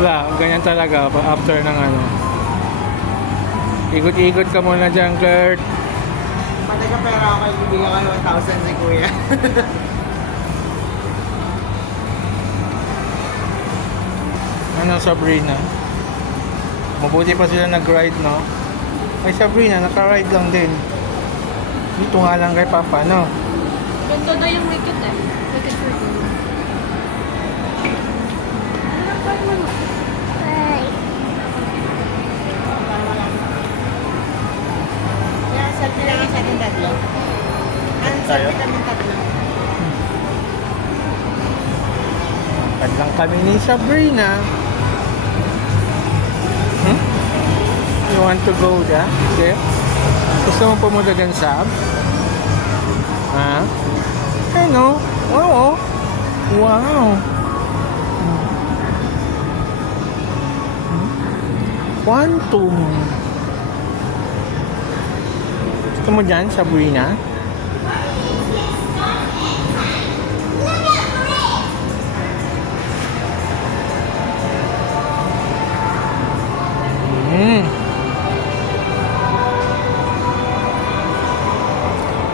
Wala, ganyan talaga after ng ano. Ikot-ikot ka muna dyan, Kurt. Pati ka pera ako, ibigyan kayo 1,000 si Kuya. Ano, Sabrina? Mabuti pa sila nag-ride, no? Ay, Sabrina, naka-ride lang din. Dito nga lang kay Papa, no? Ganito na yung wicked eh. Wicked for you. Kaya, selfie lang sa ating tatlo. Ang selfie kami tatlo. Pad lang kami ni Sabrina. You want to go there? Okay. Gusto mo pumunta dyan, Sab? Ha? Ano? Oo. Wow. Quantum. Gusto mo dyan, Sabrina?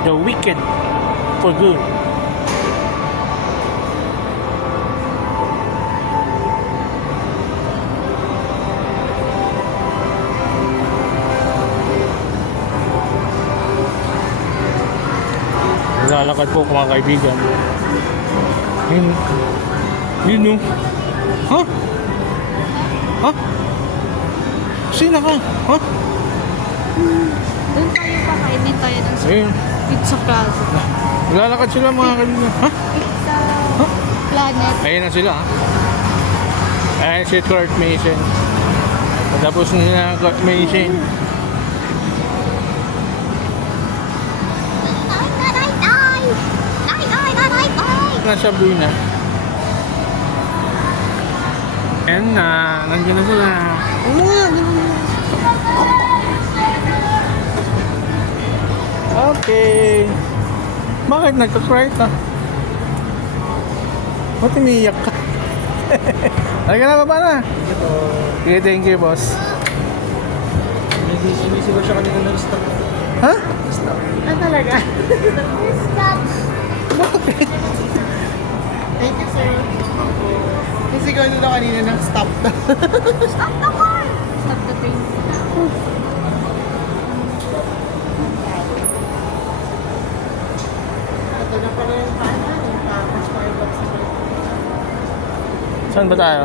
The wicked for good. Lalakad po mga kaibigan. Yun o. Ha? Ha? Sino ka? Ha? Doon tayo kakainin tayo ng Ayun. Pizza Plaza. Lalakad sila mga kaibigan. Ha? Pizza Planet. Ayun na sila. Ayun si Kurt Mason. Tapos na sila ang Kurt Mason. Na Sabrina. Ayan na. Nandiyan na sila. Okay. Bakit nagka-cry ka? Ba't umiiyak ka? Halika na, baba na. Okay, thank you, boss. Sumisigaw siya kanina ng stop. Ha? Stop. Ah, talaga? Bakit? Thank you, sir. Sumisigaw nila kanina ng stop. Stop the car! Stop the train. Ito na pala yung paanan. Yung Starbucks na pala. Saan ba tayo?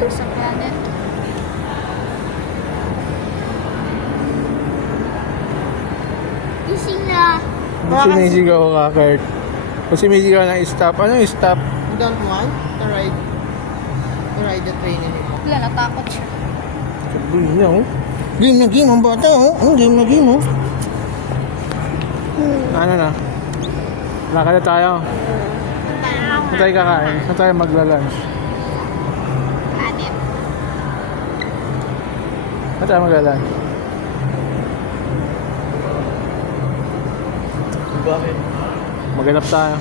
Pizza Planet. Gising na. Sinisigaw ka, Kurt. Kung sinisigaw ng stop, ano yung stop? You don't want to ride the train anymore. Wala, natakot siya. Sabrina, oh. Game na game ang bata, oh. Game na game, oh. Ano na? Lakad na tayo. Saan tayo kakain? Saan tayo magla-lunch? Planet. Saan tayo magla-lunch? Bakit? Maghanap tayo.